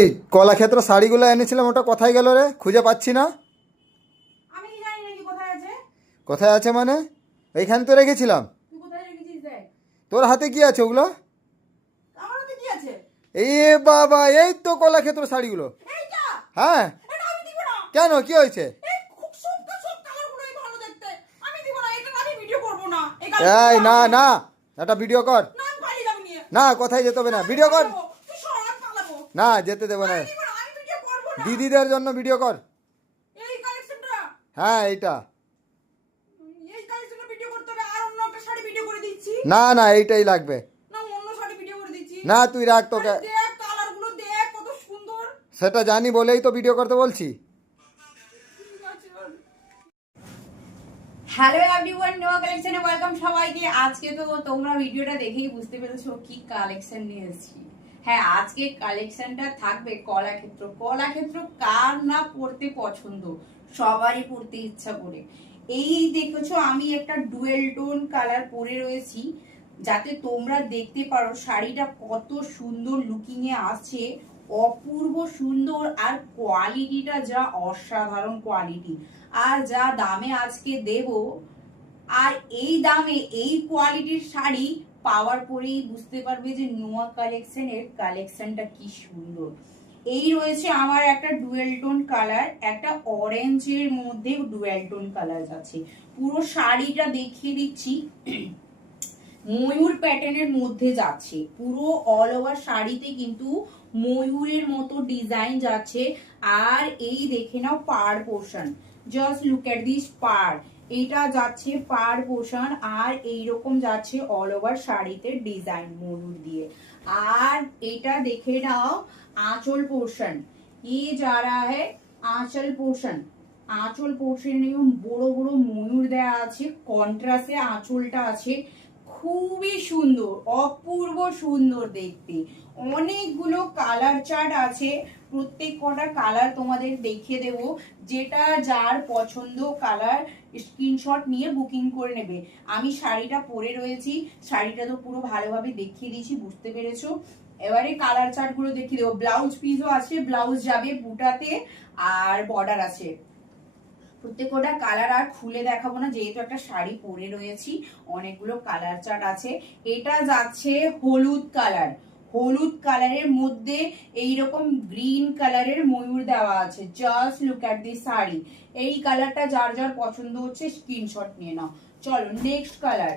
এই কলাক্ষেত্র শাড়িগুলো এনেছিলাম, ওটা কোথায় গেল রে? খুঁজে পাচ্ছি না। আমি জানি নাকি কোথায় আছে। কোথায় আছে মানে? এইখানে তো রেখেছিলাম। তুই কোথায় রেখেছিস দেখ। তোর হাতে কি আছে ওগুলো? আমার হাতে কি আছে? এই বাবা, এই তো কলাক্ষেত্র শাড়িগুলো। এইটা হ্যাঁ। এটা আমি দিব না। কেন, কি হয়েছে? এই খুব সব কালারগুলোই ভালো দেখতে। আমি দিব না, এটা আমি ভিডিও করব না। এই এই কালারগুলো না আমি না, একটা ভিডিও কর। না, আমি পালিয়ে যাবো নিয়ে। না, কোথায় যেতে হবে না, ভিডিও কর। তুই সরাত পালাবো। না, যেতে দেবো না। আমি দিব না, আমি ভিডিও করব না। দিদিদের জন্য ভিডিও কর। এই কালেকশনটা, হ্যাঁ এইটা। এই কালেকশনটা ভিডিও করতে হবে। আর অন্য একটা শাড়ি ভিডিও করে দিচ্ছি। না না, এইটাই লাগবে। না, অন্য শাড়ি ভিডিও করে দিচ্ছি। না তুই রাখ, তোকে আরে দেখ কালারগুলো, দেখ কত সুন্দর। সেটা জানি বলেই তো ভিডিও করতে বলছি। হ্যালো এভরিওয়ান, নোয়া কালেকশনে ওয়েলকাম সবাইকে। আজকে তো তোমরা ভিডিওটা দেখেই বুঝতে পেরেছো কি কালেকশন নিয়ে এসেছি। হ্যাঁ, আজকে কালেকশনটা থাকবে কলাক্ষেত্র। কলাক্ষেত্র কার না পড়তে পছন্দ, সবারই পড়তে ইচ্ছা করে। এই দেখেছো আমি একটা ডুয়েল টোন কালার পরে রয়েছি, যাতে তোমরা দেখতে পারো শাড়িটা কত সুন্দর লুকিং এ আছে, অপূর্ব সুন্দর। আর কোয়ালিটিটা যা অসাধারণ কোয়ালিটি, আর যা দামে আজকে দেব, আর এই দামে এই কোয়ালিটির শাড়ি পাওয়ার পরেই বুঝতে পারবে যে নোয়া কালেকশনের কালেকশনটা কি সুন্দর। এই রয়েছে আমার একটা ডুয়েল টোন কালার, একটা অরেঞ্জের মধ্যে ডুয়েল টোন কালার যাচ্ছে। পুরো শাড়িটা দেখিয়ে দিচ্ছি, ময়ূর প্যাটার্নের মধ্যে যাচ্ছে। পুরো অল ওভার শাড়িতে কিন্তু ময়ূরের মতো ডিজাইন যাচ্ছে। আর এই দেখে নাও পার portion, just look at this পার। এটা যাচ্ছে পার পোর্শন, আর এইরকম যাচ্ছে অল ওভার শাড়িতে ডিজাইন ময়ূর দিয়ে। আর এটা দেখে নাও আঁচল পোর্শন, ये जा रहा है आंचल पोर्शन। আঁচল পোর্শনে বড় বড় ময়ূর দেয়া আছে, কন্ট্রাস্টে আঁচলটা আছে। খুবই সুন্দর, অপূর্ব সুন্দর দেখতে। অনেকগুলো কালার চার্ট আছে, প্রত্যেক কটা কালার তোমাদের দেখিয়ে দেব। যেটা যার পছন্দ কালার স্ক্রিনশট নিয়ে বুকিং করে নেবে। আমি শাড়িটা পরে রয়েছি, শাড়িটা তো পুরো ভালোভাবে দেখিয়ে দিয়েছি, বুঝতে পেরেছো। এবারে কালার চার্ট গুলো দেখিয়ে দেবো। ব্লাউজ পিসও আছে, ব্লাউজ যাবে বুটাতে, আর বর্ডার আছে। প্রত্যেকটা কালার আর খুলে দেখাবো না, যেহেতু একটা শাড়ি পরে রয়েছি। অনেকগুলো কালার চার্ট আছে। এটা যাচ্ছে হলুদ কালার, হলুদ কালারের মধ্যে এইরকম গ্রিন কালারের ময়ূর দেওয়া আছে। জাস্ট লুক এট দি শাড়ি। এই কালারটা যার যার পছন্দ হচ্ছে স্ক্রিনশট নিয়ে নাও। চলো নেক্সট কালার।